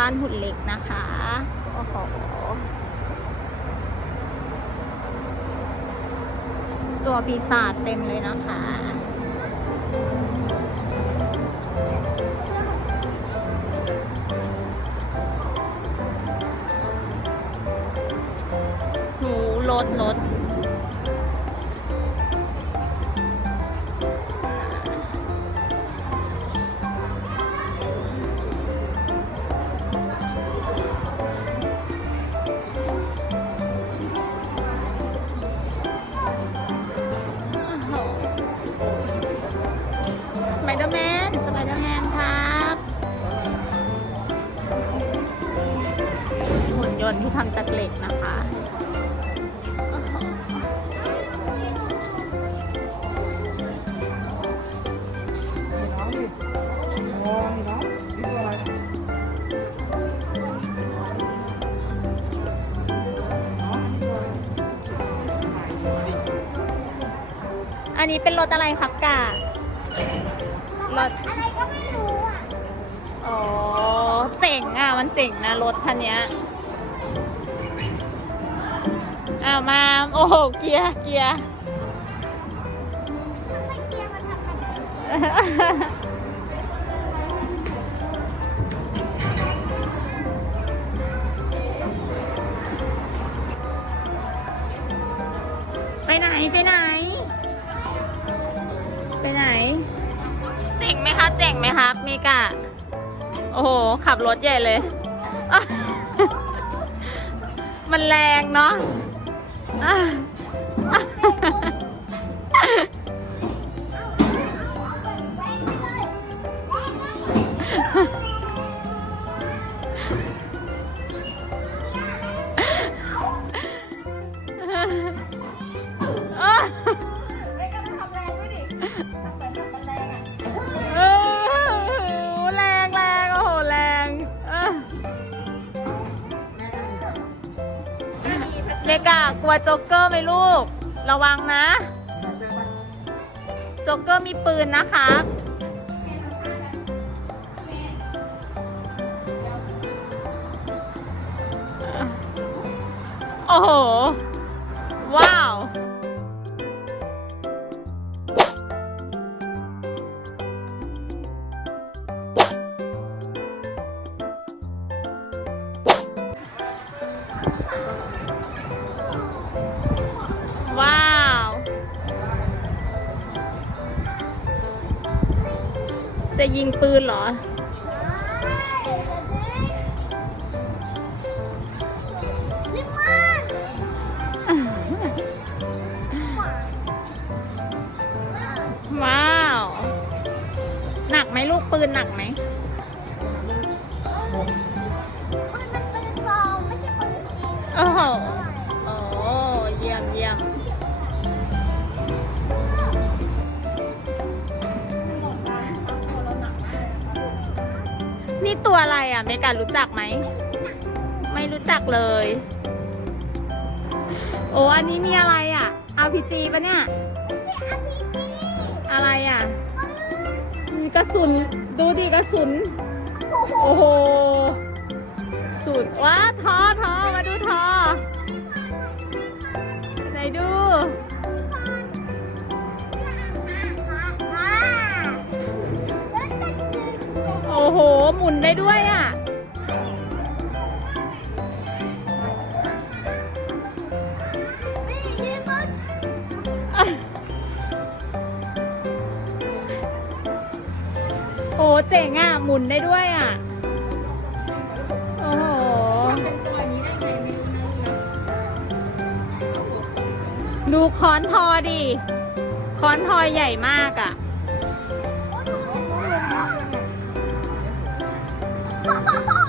บ้านหุ่นเล็กนะคะโอ้โหตัวปีศาจเต็มเลยนะคะ อันนี้เป็นรถอะไรครับการถอะไรก็ไม่รู้อะอ๋อเจ๋งอะ มันเจ๋งนะรถคันเนี้ยอ้าวมา โอ้โห เกียร์เกียร์ทำไมเกียร์มันทำแบบนี้ไปไหน ไปไหน มครับ เจ๋งไหมครับมิกะโอ้โห ขับรถใหญ่เลย มันแรงเนาะอะอะอะ เด็กอะกลัวโจ๊กเกอร์ไหมลูก ระวังนะ โจ๊กเกอร์มีปืนนะคะโอ้โห ว้าว จะยิงปืนเหรอรีบมาว้าว หนักไหมลูกปืนหนักไหม อะไรอ่เมการู้จักไหม ไม่รู้จักเลย โอ้อันนี้มีอะไรอะ RPG ปะเนี่ยไม่ใช่ RPG อะไรอะ กระสุน ดูดิกระสุน โอ้โห สุดว้าทอทอมาดูทอไหนดูโอ้โห หมุนได้ด้วยอะ เจ๋งอะ หมุนได้ด้วยอะ โอ้โห ดูค้อนทอดิค้อนทอใหญ่มากอะอ๋อ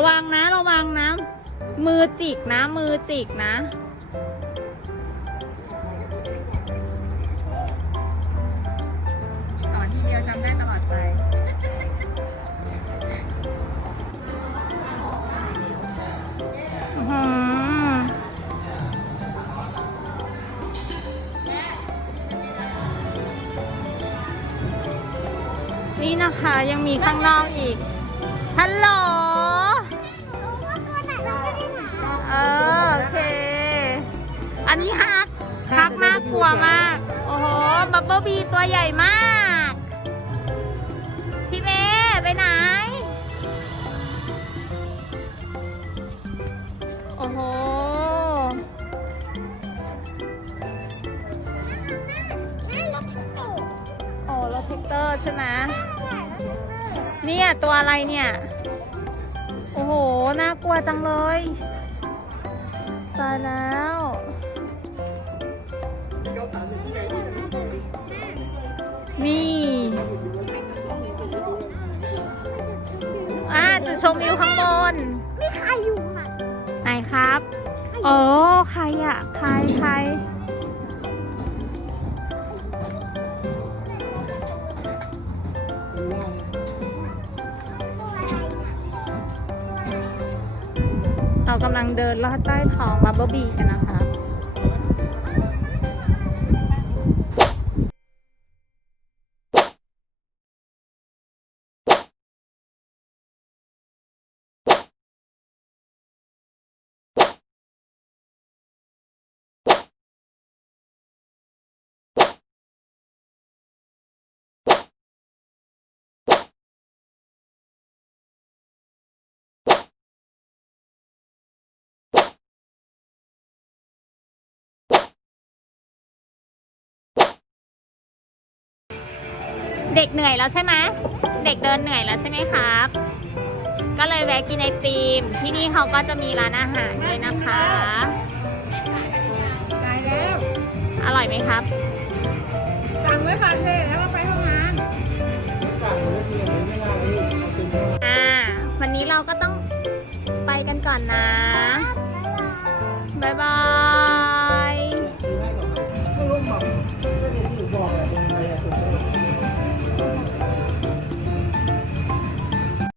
ระวังนะ ระวังนะ มือจิกนะ มือจิกนะจะจำได้ตลอดไปอื้อหือนี่นะคะยังมีข้างนอกอีก ฮัลโหล อันนี้ฮักฮักน่ากลัวมาก โอ้โห บับเบิ้ลบีตัวใหญ่มาก พี่เมย์ไปไหน โอ้โห โอ้รถแท็กเตอร์ใช่ไหมเนี่ย ตัวอะไรเนี่ย โอ้โห น่ากลัวจังเลย ตายแล้ว นี่อ่าจะชมวิวข้างบนมีใครอยู่อะไหนครับ อ๋อ ใครอะ ใครใครตัวอะไรน่ะเรากำลังเดินลอดใต้ท้องบับเบิลบีกันนะคะ เด็กเหนื่อยแล้วใช่ไหมเด็กเดินเหนื่อยแล้วใช่ไหมครับ ก็เลยแวะกินไอติม ที่นี่เขาก็จะมีร้านอาหารด้วยนะคะ ตายแล้วอร่อยไหมครับ สั่งไว้ค่ะเธอแล้วก็ไปห้องน้อ่า วันนี้เราก็ต้องไปกันก่อนนะบ๊ายบา